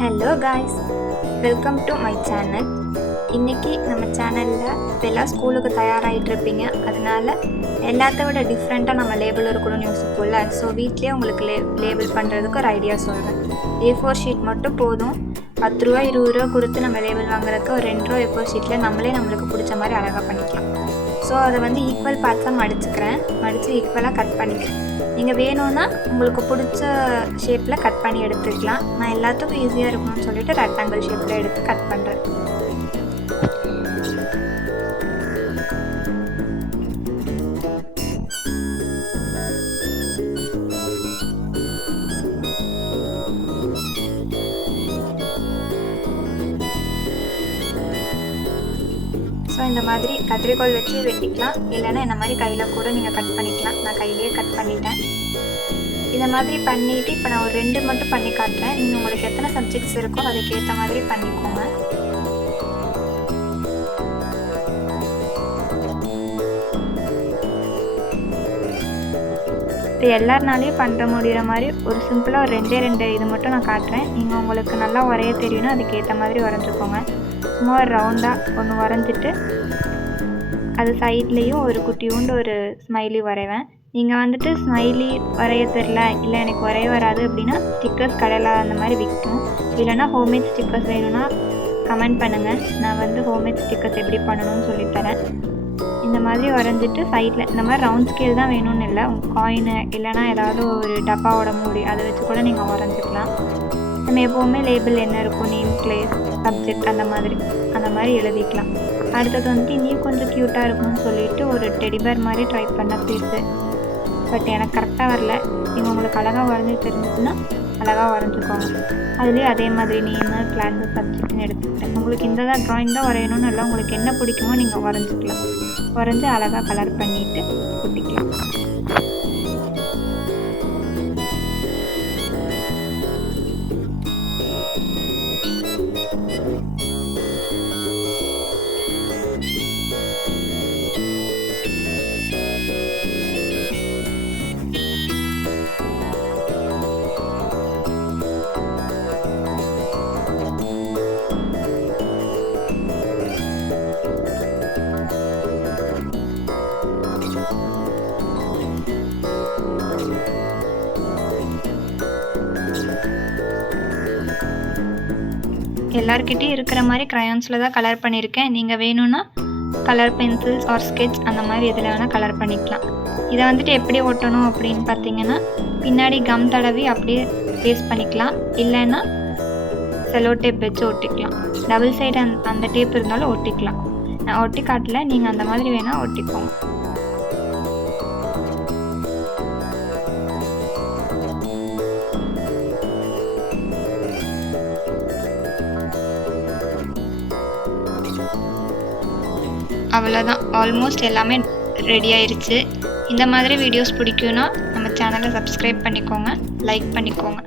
Hello guys, welcome to my channel. இன்றைக்கி நம்ம சேனலில் எல்லாம் ஸ்கூலுக்கு தயாராகிட்டு இருப்பீங்க. அதனால் எல்லாத்த விட டிஃப்ரெண்ட்டாக நம்ம லேபிள் இருக்கணும்னு யோசிப்போம்ல. ஸோ வீட்லேயே உங்களுக்கு லேபிள் பண்ணுறதுக்கு ஒரு ஐடியா சொல்கிறேன். A4 ஷீட் மட்டும் போதும். 10 ரூபா 20 ரூபா கொடுத்து நம்ம லேபிள் வாங்குறதுக்கு ஒரு 2 ரூபா A4 ஷீட்டில் நம்மளுக்கு பிடிச்ச மாதிரி அழகாக பண்ணிக்கலாம். ஸோ அதை வந்து ஈக்குவல் பார்ட்ஸாக மடித்து ஈக்குவலாக கட் பண்ணிக்கிறேன். நீங்கள் வேணும்னா உங்களுக்கு பிடிச்ச ஷேப்பில் கட் பண்ணி எடுத்துக்கலாம். நான் எல்லாத்துக்கும் ஈஸியாக இருக்கணும்னு சொல்லிட்டு ரெக்டாங்கிள் ஷேப்பில் எடுத்து கட் பண்ணுறேன். ஸோ இந்த மாதிரி கத்திரிக்கோல் வச்சு வெட்டிக்கலாம், இல்லைன்னா இந்த மாதிரி கையில் கூட நீங்கள் கட் பண்ணிக்கலாம். நான் கையிலேயே கட் பண்ணிட்டேன். இந்த மாதிரி பண்ணிவிட்டு இப்போ நான் ஒரு 2 மட்டும் பண்ணி காட்டுறேன். நீங்கள் உங்களுக்கு எத்தனை சப்ஜெக்ட்ஸ் இருக்கோ அதுக்கேற்ற மாதிரி பண்ணிக்கோங்க. இப்போ எல்லாருனாலையும் பண்ணுற முடிகிற மாதிரி ஒரு சிம்பிளாக ஒரு 2 இது மட்டும் நான் காட்டுறேன். நீங்கள் உங்களுக்கு நல்லா வரைய தெரியும்னா அதுக்கேற்ற மாதிரி வரைஞ்சிக்கோங்க. சும்மா ஒரு ரவுண்டாக ஒன்று வரைஞ்சிட்டு அது சைட்லேயும் ஒரு குட்டியூண்டு ஒரு ஸ்மைலி வரைவேன். நீங்கள் வந்துட்டு ஸ்மைலி வரைய தெரில, இல்லை எனக்கு வரைய வராது அப்படின்னா ஸ்டிக்கர்ஸ் கடையில் அந்த மாதிரி விற்கும். இல்லைனா ஹோம்மேட் ஸ்டிக்கர்ஸ் வேணும்னா கமெண்ட் பண்ணுங்கள். நான் வந்து ஹோம்மேட் ஸ்டிக்கர்ஸ் எப்படி பண்ணணும்னு சொல்லித்தரேன். இந்த மாதிரி வரைஞ்சிட்டு சைடில் இந்த மாதிரி ரவுண்ட் ஸ்கேல் தான் வேணும்னு இல்லை, உங்கள் காயினு இல்லைனா ஏதாவது ஒரு டப்பாவோட மூடி அதை வச்சு கூட நீங்கள் வரைஞ்சிக்கலாம். நம்ம எப்போவுமே லேபிள் என்ன இருக்கும், நேம், பிளேஸ், சப்ஜெக்ட் அந்த மாதிரி எழுதிக்கலாம். அடுத்தது வந்துட்டு இன்னும் கொஞ்சம் க்யூட்டாக இருக்கணும்னு சொல்லிட்டு ஒரு டெடிபேர் மாதிரி ட்ரை பண்ண பீஸு. பட் எனக்கு கரெக்டாக வரல. நீங்கள் உங்களுக்கு அழகாக வரைஞ்சி தெரிஞ்சுச்சுன்னா அழகாக வரைஞ்சிக்கோங்க. அதுலேயே அதே மாதிரி நேமு, கிளாஸு, சப்ஜெக்ட்னு எடுத்துக்கிட்டேன். உங்களுக்கு இந்த ட்ராயிங் தான் வரையணும்னு இல்லை, உங்களுக்கு என்ன பிடிக்குமோ நீங்கள் வரைஞ்சிக்கலாம். வரைஞ்சி அழகாக கலர் பண்ணிவிட்டு ஒட்டிக்கலாம். எல்லார்கிட்டையும் இருக்கிற மாதிரி க்ரையான்ஸில் தான் கலர் பண்ணியிருக்கேன். நீங்கள் வேணும்னா கலர் பென்சில்ஸ் ஆர் ஸ்கெட்ச் அந்த மாதிரி இதில் வேணால் கலர் பண்ணிக்கலாம். இதை வந்துட்டு எப்படி ஒட்டணும் அப்படின்னு பார்த்தீங்கன்னா, பின்னாடி கம் தடவி அப்படியே பேஸ்ட் பண்ணிக்கலாம், இல்லைன்னா செலோ டேப் வச்சு ஒட்டிக்கலாம். டபுள் சைடு அந்த டேப் இருந்தாலும் ஒட்டிக்கலாம். நான் ஒட்டி காட்டல, நீங்கள் அந்த மாதிரி வேணால் ஒட்டிக்கோங்க. அவ்வளோதான், ஆல்மோஸ்ட் எல்லாமே ரெடி ஆயிடுச்சு. இந்த மாதிரி வீடியோஸ் பிடிக்கும்னா நம்ம சேனலை சப்ஸ்கிரைப் பண்ணிக்கோங்க, லைக் பண்ணிக்கோங்க.